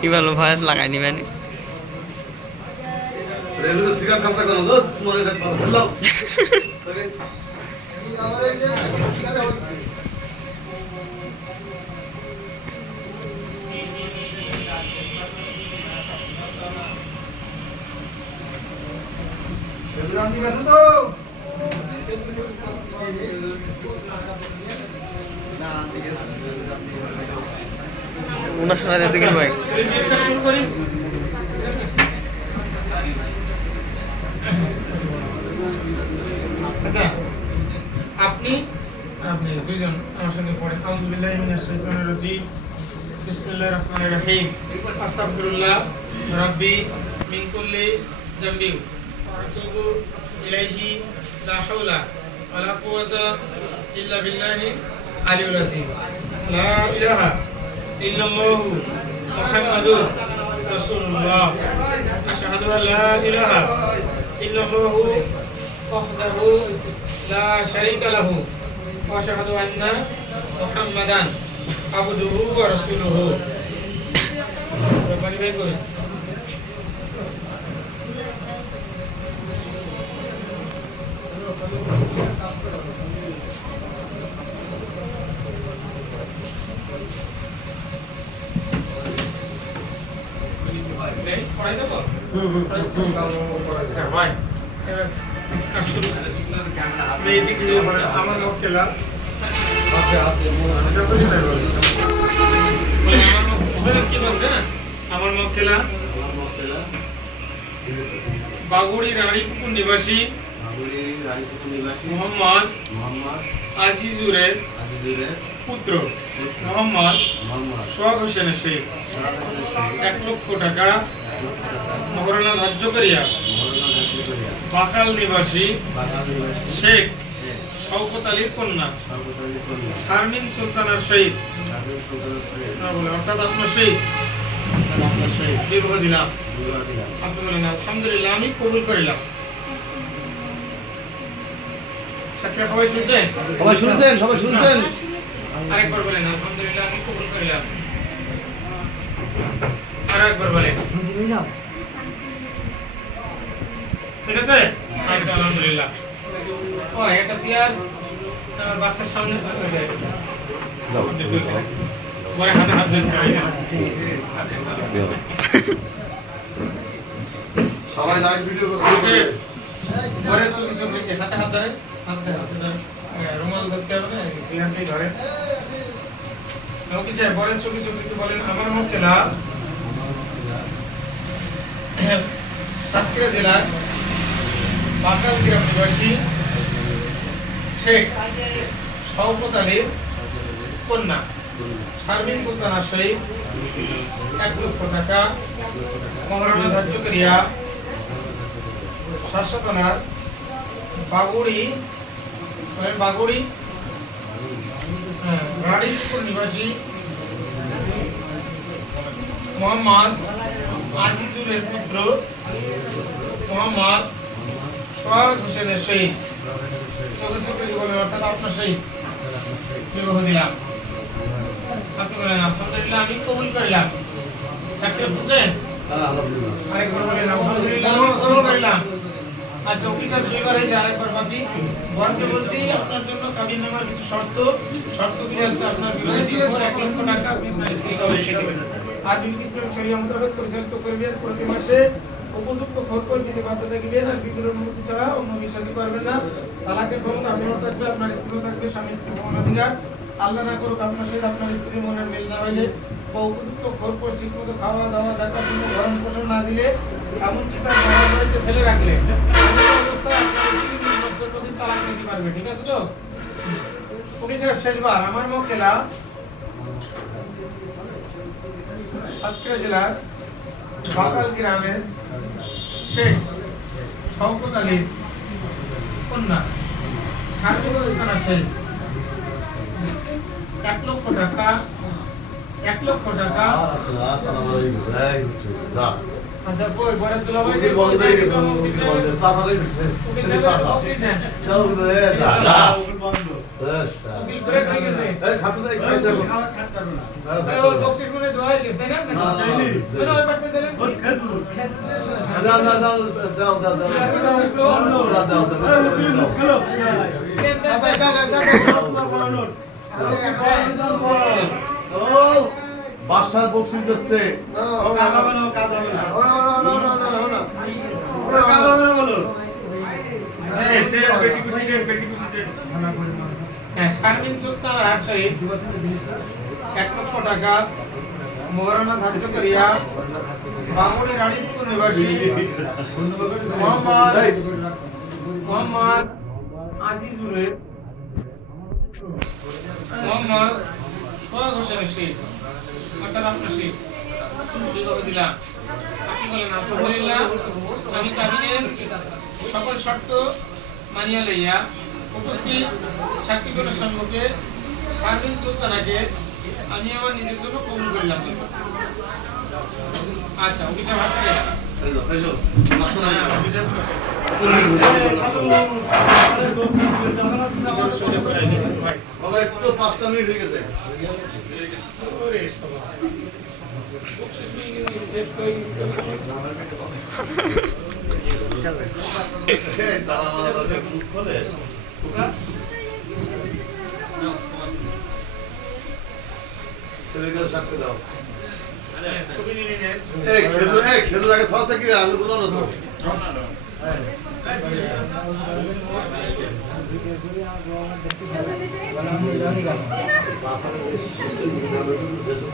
কি বলবো ভয় লাগাই নিবেন রেলুতে সিগারেট খাচ্ছা কেন তো মনে রাখতে বললাম রান্তি গেছে তো ওনার সময় দিতে গেল ভাই আচ্ছা আপনি আপনি দুইজন আমার সঙ্গে পড়েন আউযু বিল্লাহি মিনাশ শাইতানির রাজিম বিসমিল্লাহির রহমানির রহিম আস্তাগফিরুল্লাহ রাব্বি মিন কুল্লি যামবি ওয়া আতুবু ইলাইহি লা হাওলা ওয়া লা কুওয়াতা ইল্লা বিল্লাহি আলিয়্যিল আযীম লা ইলাহা ইল্লাল্লাহু মুহাম্মাদুর রাসূলুল্লাহ আশহাদু আল লা ইলাহা ইল্লাল্লাহু ওয়াহদাহু লা শারীকা লাহু ওয়া আশহাদু আন্না মুহাম্মাদান আবদুহু ওয়া রাসূলুহু। রব্বানি ভাই কই পড়াই দেবো ভাই আমার মক্কেলা কি বলছে আমার মক্কেলা বাগুড়ি রানীপুকুর নিবাসী মোহাম্মদ আজিজুরের পুত্র মোহাম্মদ সোহাগ হোসেনের শেখ 1 লক্ষ টাকা মহারণা ধার্য করিয়া বাকাল নিবাসী শেখ শওকত আলীর কন্যা শারমিন সুলতানার সহিত অর্থাৎ আপনার সহিত বিবাহ দিলাম। আপনি বলেন আলহামদুলিল্লাহ আমি কবুল করিলাম। ছাত্ররা সবাই শুনছেন? সবাই শুনছেন আরেকবার বলেন আলহামদুলিল্লাহ আমি কবুল করিলাম। আরেকবার বলেন ঠিক আছে আচ্ছা আলহামদুলিল্লাহ। ও এটা চেয়ার আমার বাচ্চার সামনে পরে হাতে হাত দেন সবাই লাইভ ভিডিও করতে পরে চোখে চোখে হাতে হাত ধরে হাতে ধরে রুমাল ধরতে হবে না এখানেই ধরে ওকে চাই বলেন চোখে চোখে বলেন আমার মক্কেলা সাতক্ষীরা জেলার বাকাল গ্রাম নিবাসী শেখ শওকত আলীর কন্যা শারমিন সুলতানার সহিত 1 লক্ষ টাকা মহারণা ধার্য করিয়া শাসকানার বাগুড়ি রানীপুকুর নিবাসী মোহাম্মদ আজিজুরের পুত্র মোহাম্মদ সোহাগ হোসেনের সহিত জীবনের অর্থাৎ আপনার সহিত বিবাহ দিলাম। আপনি বলেন আলহামদুলিল্লাহ আমি কবুল করিলাম। চাকরি বুঝছেন? আরেকবার বলেন আলহামদুলিল্লাহ আমি কবুল করিলাম। আচ্ছা উকিল সাহেব দুইবার হয়েছে আরেকবার বাকি বরকে বলছি আপনার জন্য কাবিন নামার কিছু শর্তগুলি হচ্ছে আপনার বিবাহের দিন পর 1 লক্ষ টাকা আপনি আপনার স্ত্রীকে অবশ্যই দেবেন আর বিবিধ ইসলাম শরিয়া মোতাবেক পরিচালিত করবেন। প্রতি মাসে উপযুক্ত খরচ দিতে বাধ্য থাকবেন আর বিধুর অনুমতি ছাড়া অন্য বিষয় দিতে পারবেন না। তালাকের ক্ষমতা আপনার থাকবে আপনার স্ত্রীও থাকবে স্বামী স্ত্রী সমানাধিকার। আল্লাহ না করুক আপনার সাথে আপনার স্ত্রীর মনের মিল না হইলে বা উপযুক্ত খরচ ঠিকমতো খাওয়া দাওয়া দেখাশোনা ভরণ পোষণ না দিলে এমনকি তার বাড়িতে ফেলে রাখলে অবস্থায় আপনার স্ত্রী 20 বছর প্রতি তালাক নিতে পারবে। ঠিক আছে তো? ওকে স্যার শেষবার আমার মক্কেলা সাতক্ষীরা জেলার বাকাল গ্রামের শেখ শওকত আলীর কন্যা শারমিন সুলতানার সহিত 1 লক্ষ টাকা আচ্ছা কই বড় দুলাভাই বন্ধ হয়ে গেল সাফারে ওকে স্যার বক্সিট দেন দাদা উকিল ব্রেক হয়ে গেছে খাতে যাই খাই যাবো ও বক্সিস করে দোয়া হয়ে গেছে না না, না, না। মানে ওই পাশে চলেন দাও দাও দাও দাও দাও দাও বাসার বসে যাচ্ছে হ্যাঁ শারমিন সুলতান রাজশাহী 1 লক্ষ টাকা মোহরানা ধার্য করিয়া বাঙুড়ি রানীপুর নিবাসী মোহাম্মদ আজিজুলের মোহাম্মদ সোহাগ হোসেনের শীত অর্থাৎ আপনার শীত বিবাহ দিলাম আপনি বলেন আলহামদুলিল্লাহ আমি কাবিনের সকল শর্ত মানিয়া লইয়া উপস্থিত সাক্ষীগণের সম্মুখে শারমিন সুলতানাকে আমি আমার নিজের জন্য কবুল করলাম। আচ্ছা ওইটা ভাবছি বাবা একটু 5টা মিনিট হয়ে গেছে ছেলেকে সাথে দাও খেজুর আগে সরাতে কি আলু গুলো না তো